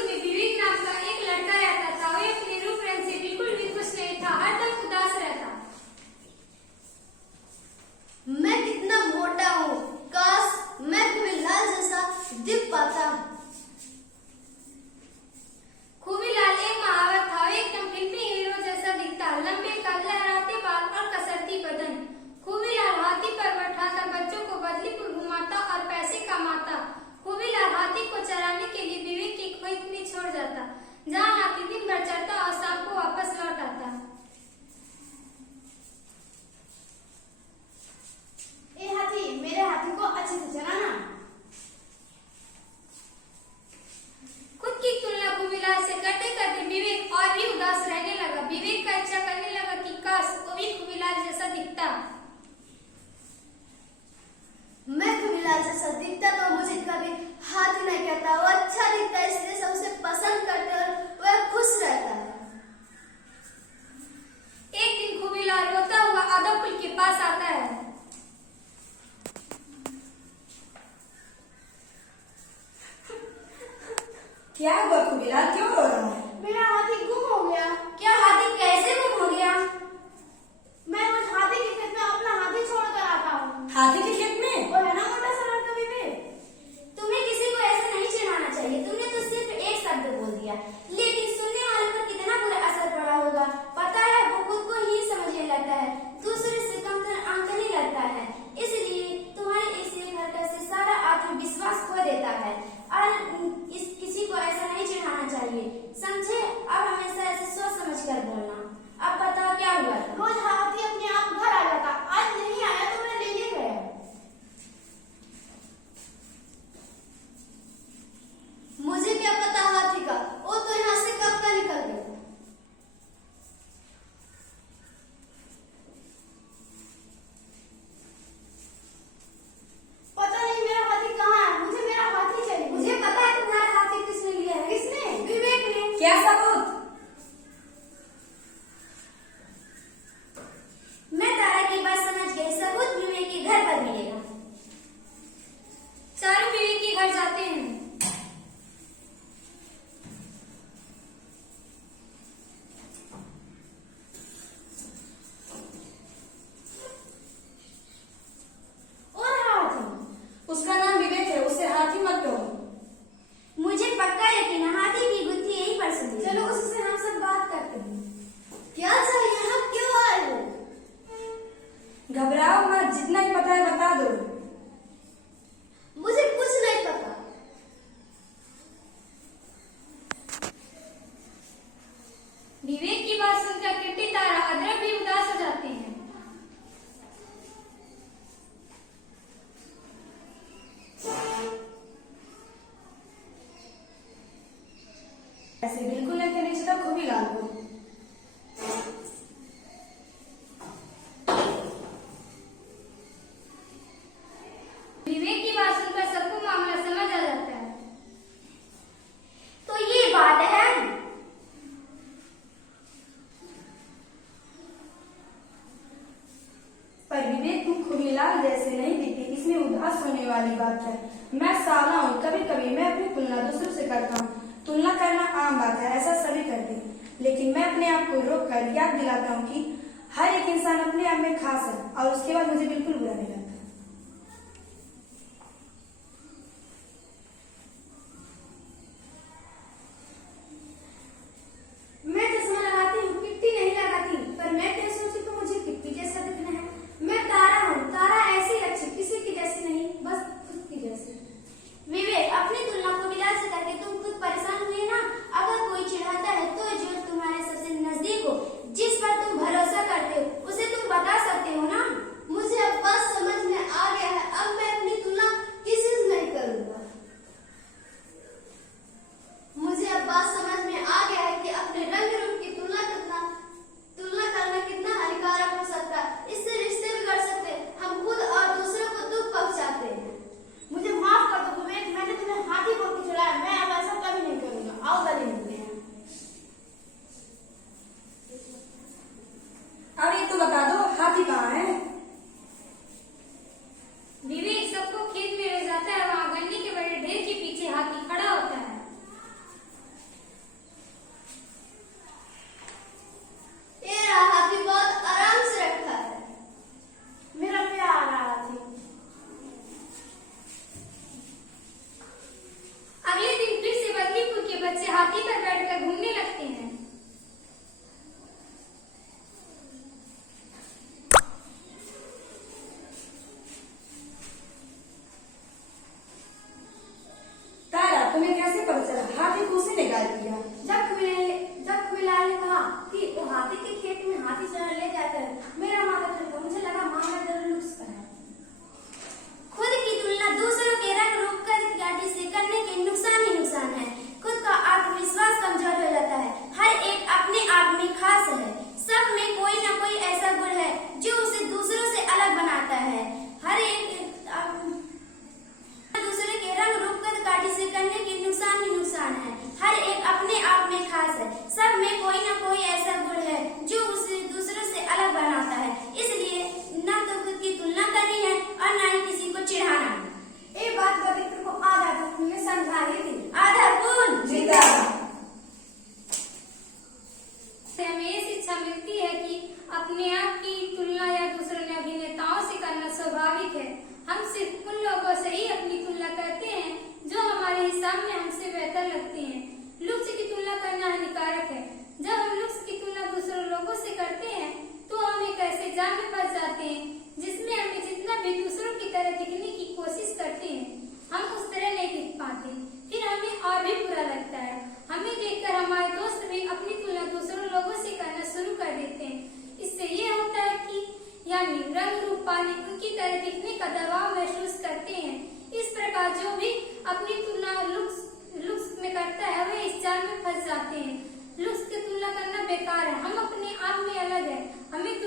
School में विवेक नाम का एक लड़का रहता था। वह अपने रूप रंग से बिल्कुल भी खुश नहीं था, हरदम उदास रहता। मैं कितना मोटा हूँ, काश मैं तुम्हें लाल जैसा दिख पाता। खूबीलाल एक महावत था। वह एकदम फिल्मी हीरो जैसा दिखता, लंबे कद, लहराते बाल और कसरती बदन। खूबीलाल हाथी पर बैठाकर बच्चों को बदलीपुर घुमाता और पैसे कमाता। खूबीलाल हाथी को चराने के लिए विवेक के खेत में छोड़ जाता, जहाँ हाथी दिन भर चरता और शाम को वापस लौट आता। ए हाथी, मेरे हाथी को अच्छे से चलाना। खुद की तुलना खूबीलाल से करते करते विवेक और भी उदास रहने लगा। विवेक का इच्छा करने लगा कि काश वो भी खूबीलाल जैसा दिखता। मैं खूबीलाल जैसा दिखता तो मुझे कभी हाथी नहीं कहता। वो अच्छा दिखता है, इसलिए सब उसे पसंद करते और वह खुश रहता है। एक दिन खूबीलाल रोता हुआ आदम पुल के पास आता है। क्या हुआ खूबीलाल, क्यों रो रहा है? मेरा हाथी गुम हो गया। क्या हाथी कैसे गुम हो गया? मैं रोज हाथी के खेत में अपना हाथी छोड़ कर आता हूँ। हाथी के खेत में? वो है ना मोटा सा लड़का विवेक। तुम्हें किसी को ऐसे नहीं चिढ़ाना चाहिए। तुमने तो सिर्फ एक शब्द बोल दिया, लेकिन सुनने वाले पर कितना बुरा असर पड़ा होगा। पता है, वो खुद को ही समझने लगता है, दूसरे से कमतर आंकने लगता है। इसलिए तुम्हारी इस हरकत से सारा आत्मविश्वास खो देता है। और किसी को ऐसा नहीं चिढ़ाना चाहिए, समझे? अब हमेशा ऐसे सोच समझ कर बोलना। अब बताओ क्या हुआ था? रोज हाथी अपने आप घर आ जाता, आज नहीं आया तो मैं लेके गया। मुझे क्या पता हाथी का, वो तो यहाँ से कब का निकल गया। पता नहीं मेरा हाथी कहाँ है, मुझे मेरा हाथी चाहिए। मुझे पता है तुम्हारा हाथी किसने लिया है। किसने? विवेक ने। क्या सबूत? मैं तारा की बात समझ गई। सबूत विवेक के घर पर मिलेगा। चारों विवेक के घर जाते हैं। और हाथी? उसका नाम विवेक है, उसे हाथी मत कहो। मुझे पक्का यकीन है हाथी की बुद्धि यही पर सुनी। चलो उससे हम सब बात करते हैं। क्या चाहिए, हम क्यों आए हो? घबराओ मत, जितना ही पता है बता दो। मुझे कुछ नहीं पता। विवेक की बात सुनकर किट्टी, तारा, अदरक भी उदास हो जाते हैं। ऐसे बिल्कुल नहीं करनी चाहिए खूबीलाल को। विवेक की बात सुनकर सबको मामला समझ आ जाता है। तो ये बात है। पर विवेक तुम खूबीलाल जैसे नहीं दिखते, इसमें उदास होने वाली बात है। मैं साला हूँ, कभी कभी मैं अपनी तुलना दूसरों से करता हूँ। तुलना करना आम बात है, ऐसा सभी करते हैं। लेकिन मैं अपने आप को रोक कर याद दिलाता हूँ कि हर एक इंसान अपने आप में खास है, और उसके बाद मुझे बिल्कुल बुरा नहीं लगता। मैं चश्मा लगाती हूँ, किट्टी नहीं लगाती। पर मैं क्या सोची तो मुझे किट्टी जैसा दिखना है। मैं तारा हूँ, तारा ऐसी अच्छी, किसी की जैसी नहीं, बस खुद की जैसी। विवेक, अपनी तुलना खूबीलाल से करके तुम खुद परेशान हुए ना। अगर कोई चिढ़ाता है तो जो तुम्हारे सबसे नजदीक हो, जिस पर तुम भरोसा करते हो, उसे तुम बता सकते हो ना। मुझे अब बस हाथी पर बैठकर घूमने लगते हैं। तारा, तुम्हें कैसे पता चला? हाथी को उसने गायब किया। जब कुमिलाल ने कहा कि वो हाथी के खेत में हाथी चढ़ ले जाता है, मेरा माथा ठनका, मुझे लगा मामला जरूर लुक्स का है। खुद की तुलना दूसरों के रंग रूप कर गाड़ी से करने के नुकसान ही नुकसान है। खुद का आत्मविश्वास कमजोर हो जाता है। हर एक अपने आप में खास है। सब में कोई ना कोई ऐसा गुण है जो उसे दूसरों से अलग बनाता है। हर एक दूसरे के रंग रूप कर गाड़ी से करने के नुकसान ही नुकसान है। हर एक अपने आप में खास है। सब में कोई ना कोई ऐसा गुण है जो उसे दूसरों से अलग बनाता है। इसलिए न तो खुद की तुलना करनी है और न ही किसी को चिढ़ाना है। ये बात पवित्र को आधा में समझाई थी। आधारपूर्ण जिंदाबाद। से हमें ये शिक्षा मिलती है कि अपने आप की तुलना या दूसरों ने अभिनेताओं से करना स्वाभाविक है। हम सिर्फ उन लोगों से ही अपनी तुलना करते हैं जो हमारे हिसाब में हमसे बेहतर लगते हैं। लुक्स की तुलना करना हानिकारक है। जब हम लुक्स की तुलना दूसरों लोगों से करते हैं तो हम एक ऐसे जाल में फंस जाते हैं जिसमें हमें जितना भी दूसरों की तरह दिखने की कोशिश करते हैं, हम उस तरह नहीं दिख पाते। फिर हमें और भी बुरा लगता है। हमें देखकर हमारे दोस्त भी अपनी तुलना दूसरों लोगों से करना शुरू कर देते हैं। इससे ये होता है कि यानी रंग रूप पाने उनकी तरह दिखने का दबाव महसूस करते हैं। इस प्रकार जो भी अपनी तुलना लुक्स में करता है वे इस जाल में फंस जाते हैं। लुक्स की तुलना करना बेकार है। हम अपने आप में अलग है। हमें